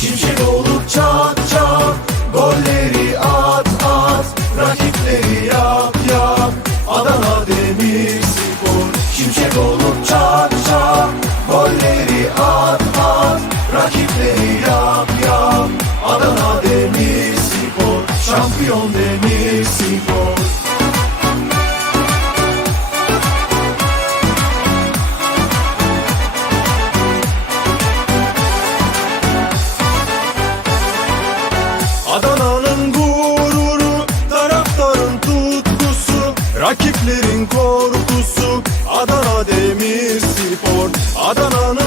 Şimşek olup çat çat Golleri at at Rakipleri yak yak Adana Demirspor Rakipleri yak yak Adana Demirspor Şampiyon Demirspor Adana'nın gururu, taraftarın tutkusu, rakiplerin korkusu. Adana Demirspor, Adana'nın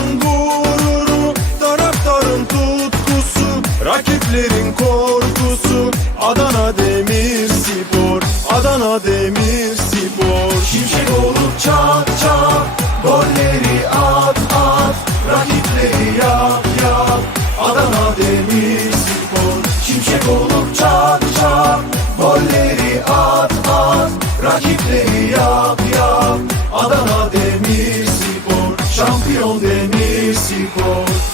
Rakiplerin korkusu Adana Demir Spor Adana Demir Spor. Şimşek olup çat çat Golleri at at Rakipleri yap yap. Adana Demir Spor Şimşek olup çat çat Golleri at at Rakipleri yap yap. Adana Demir Spor Şampiyon Demir Spor.